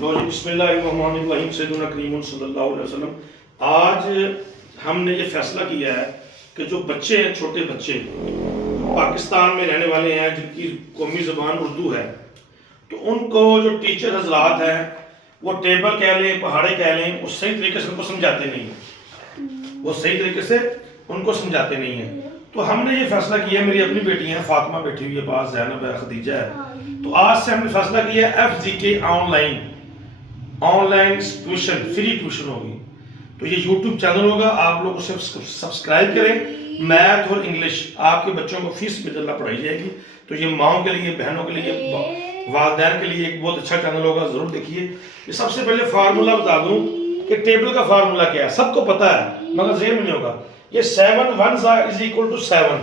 لو جی بسم اللہ الرحمن الرحیم سیدنا کریم صلی اللہ علیہ وسلم. آج ہم نے یہ فیصلہ کیا ہے کہ جو بچے ہیں، چھوٹے بچے پاکستان میں رہنے والے ہیں جن کی قومی زبان اردو ہے، تو ان کو جو ٹیچر حضرات ہیں وہ ٹیبل کہہ لیں، پہاڑے کہہ لیں، وہ صحیح طریقے سے ان کو سمجھاتے نہیں ہیں، وہ صحیح طریقے سے ان کو سمجھاتے نہیں ہیں. تو ہم نے یہ فیصلہ کیا، میری اپنی بیٹی ہیں، فاطمہ بیٹھی ہوئی ہے پاس، زینب ہے، خدیجہ ہے، تو آج سے ہم نے فیصلہ کیا ہے ایف جی کے on line tuition, free tuition ہوگی. تو یہ یوٹیوب چینل ہوگا، آپ لوگ اسے سبسکرائب کریں. میتھ اور انگلش آپ کے بچوں کو فیس میں اللہ پڑھائی جائے گی. تو یہ ماؤں کے لیے، بہنوں کے لیے، والدین کے لیے ایک بہت اچھا چینل ہوگا، ضرور دیکھیے. یہ سب سے پہلے فارمولہ بتا دوں کہ ٹیبل کا فارمولہ کیا ہے، سب کو پتا ہے مگر ذہن میں نہیں ہوگا. یہ 7 1 is equal to 7.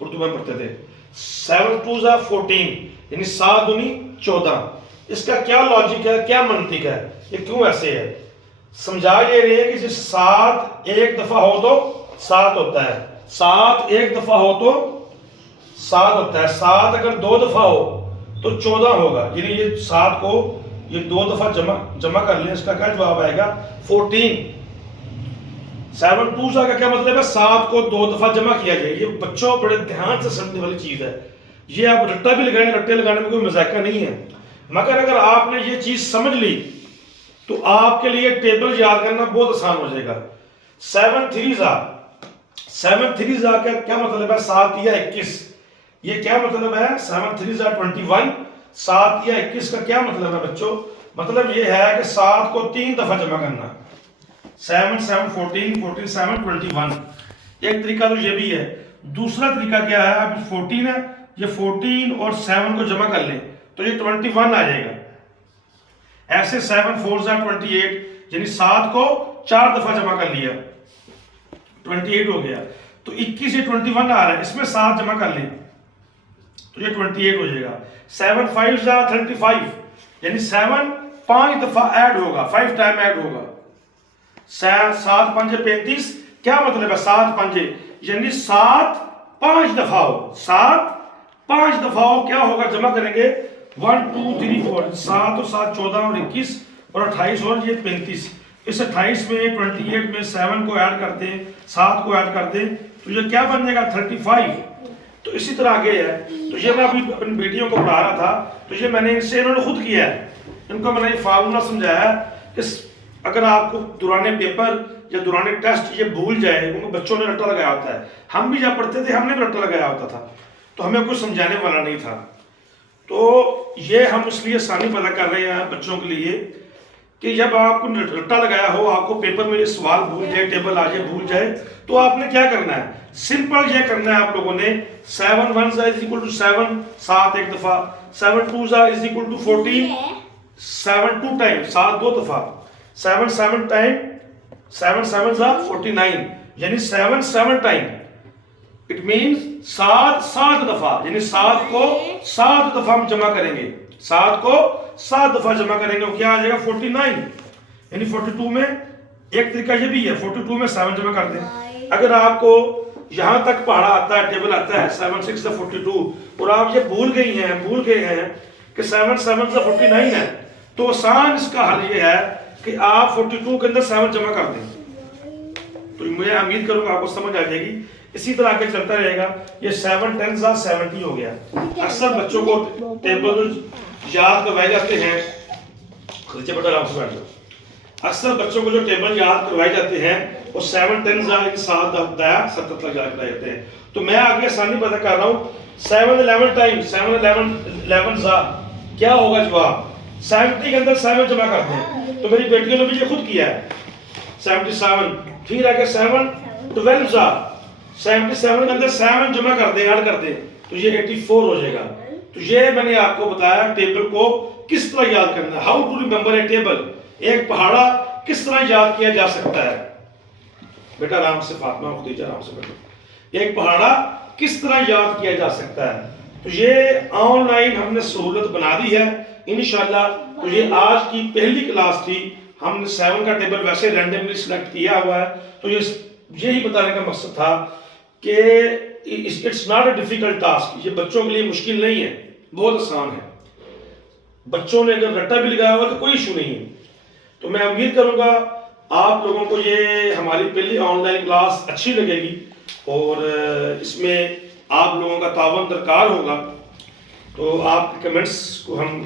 اردو میں پڑھتے تھے. 7 2 14 یعنی 7 دونی 14. اس کا کیا لاجک ہے، کیا منطق ہے، یہ کیوں ایسے ہے؟ سمجھا یہ رہے ہیں کہ جس 7 ایک دفعہ ہو تو 7 ہوتا ہے، 7 ایک دفعہ ہو تو 7 ہوتا ہے، 7 اگر 2 دفعہ ہو تو 14 ہوگا. یعنی یہ 7 کو یہ 2 دفعہ جمع کر لیں، اس کا کیا جواب آئے گا 14. 7 2 کا کیا مطلب ہے، 7 کو 2 دفعہ جمع کیا جائے. یہ بچوں بڑے دھیان سے سمجھنے والی چیز ہے. یہ آپ رٹا بھی لگائیں، رٹے لگانے میں کوئی مذائقہ نہیں ہے، مگر اگر آپ نے یہ چیز سمجھ لی تو آپ کے لیے ٹیبل یاد کرنا بہت آسان ہو جائے گا. 7 3 کا کیا مطلب ہے، 7 یا 21. یہ کیا مطلب ہے، 7 3 21. 7 یا 21 کا کیا مطلب ہے بچوں؟ مطلب یہ ہے کہ 7 کو 3 دفعہ جمع کرنا. 7 7 14 14 7 21. ایک طریقہ تو یہ بھی ہے. دوسرا طریقہ کیا ہے، اب 14 ہے، یہ 14 اور 7 کو جمع کر لیں تو یہ 21 آ جائے گا. ایسے 7 4 28 یعنی 7 کو 4 دفعہ جمع کر لیا، 28 ہو گیا. تو 21 یہ 21 آ رہا ہے، اس میں 7 جمع کر لیں تو یہ 28 ہو جائے گا. 7 5 35 یعنی 7 5 دفعہ ایڈ ہوگا، 5 ٹائم ایڈ ہوگا. 7 5 35 کیا مطلب ہے، 7 5 یعنی 7 5 دفعہ ہو، 7 5 دفعہ ہو. کیا ہوگا، جمع کریں گے 1 2 3 4 7 اور 7 14 اور 21 اور 28 اور یہ 35. اس 28 میں 28 میں 7 کو ایڈ کرتے ہیں، 7 کو ایڈ کرتے ہیں تو یہ کیا بن جائے گا 35. تو اسی طرح آگے ہے. تو یہ میں ابھی اپنی بیٹیوں کو پڑھا رہا تھا تو یہ میں نے ان سے، انہوں نے خود کیا ہے، ان کو میں نے یہ فارمولہ سمجھایا کہ اگر آپ کو دوران پیپر یا دوران ٹیسٹ یہ بھول جائے، کیونکہ بچوں نے رٹا لگایا ہوتا ہے، ہم بھی جب پڑھتے تھے ہم نے بھی رٹا لگایا ہوتا تھا تو ہمیں کوئی سمجھانے والا نہیں تھا. تو یہ ہم اس لیے آسانی پیدا کر رہے ہیں بچوں کے لیے کہ جب آپ کو رٹا لگایا ہو، آپ کو پیپر میں یہ سوال بھول جائے، ٹیبل آ جائے، بھول جائے، تو آپ نے کیا کرنا ہے، سمپل یہ کرنا ہے آپ لوگوں نے. 7 1 is equal to 7 7 ایک دفعہ. 7 2 is equal to 14 7 2 ٹائم 7 2 دفعہ. 7 7 ٹائم 7 7 49 یعنی 7 7 ٹائم. اٹ مینس 7 دفعہ یعنی 7 کو 7 دفعہ ہم جمع کریں گے، 7 کو 7 دفعہ جمع کریں گے، وہ کیا آ جائے گا 49. یعنی 42 میں ایک طریقہ یہ بھی ہے، 42 میں 7 جمع کر دیں. اگر آپ کو یہاں تک پہاڑا آتا ہے، ٹیبل آتا ہے 7 6 42 اور آپ یہ بھول گئے ہیں کہ 7 7 49 ہے، تو آسان اس کا حل یہ ہے کہ آپ 42 کے اندر 7 جمع کر دیں. تو مجھے امید کروں گا آپ کو سمجھ آ جائے گی. اسی طرح آگے چلتا رہے گا. یہ 7 10 70 ہو گیا. اکثر بچوں کو ٹیبل یاد کروائے جاتے ہیں، خدیجہ بیٹا آرام سے بیٹھ جاؤ. اکثر بچوں کو جو ٹیبل یاد کروائے جاتے ہیں وہ 7 10 7 10 70 تک یاد کروائے جاتے ہیں. تو میں آگے آسانی پیدا کر رہا ہوں. 7 11 ٹائم 7 11 کیا ہوگا جواب، 70 کے اندر 7 جمع کرتے ہیں. تو میری بیٹیوں نے بھی یہ خود کیا ہے 77. پھر آگے 7 12 77 کے اندر 7 جمع کر دیں، ایڈ کر دیں تو یہ 84 ہو جائے گا. تو یہ میں نے آپ کو بتایا ٹیبل کو کس طرح یاد کرنا ہے. How to remember a table. ایک پہاڑا کس طرح یاد کیا جا سکتا ہے. بیٹا آرام سے، فاطمہ خدیجہ آرام سے بیٹھو. ایک پہاڑا کس طرح یاد کیا جا سکتا ہے. تو یہ آن لائن ہم نے سہولت بنا دی ہے انشاءاللہ. تو یہ آج کی پہلی کلاس تھی. ہم نے 7 کا ٹیبل ویسے رینڈملی سلیکٹ کیا ہوا ہے. تو یہی بتانے کا مقصد تھا کہ it's not a difficult task. یہ بچوں کے لیے مشکل نہیں ہے، بہت آسان ہے. بچوں نے اگر رٹا بھی لگایا ہوا تو کوئی ایشو نہیں ہے. تو میں امید کروں گا آپ لوگوں کو یہ ہماری پہلی آن لائن کلاس اچھی لگے گی اور اس میں آپ لوگوں کا تعاون درکار ہوگا. تو آپ کے کمنٹس کو ہم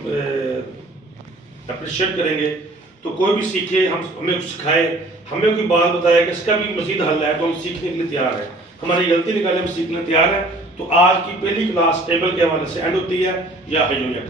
اپریشیٹ کریں گے. تو کوئی بھی سیکھے ہمیں کچھ سکھائے, ہمیں کوئی بات بتائے کہ اس کا بھی مزید حل ہے تو ہم سیکھنے کے لیے تیار ہیں. ہماری غلطی نکالے ہم سیکھنے تیار ہیں. تو آج کی پہلی کلاس ٹیبل کے حوالے سے اینڈ ہوتی ہے. یا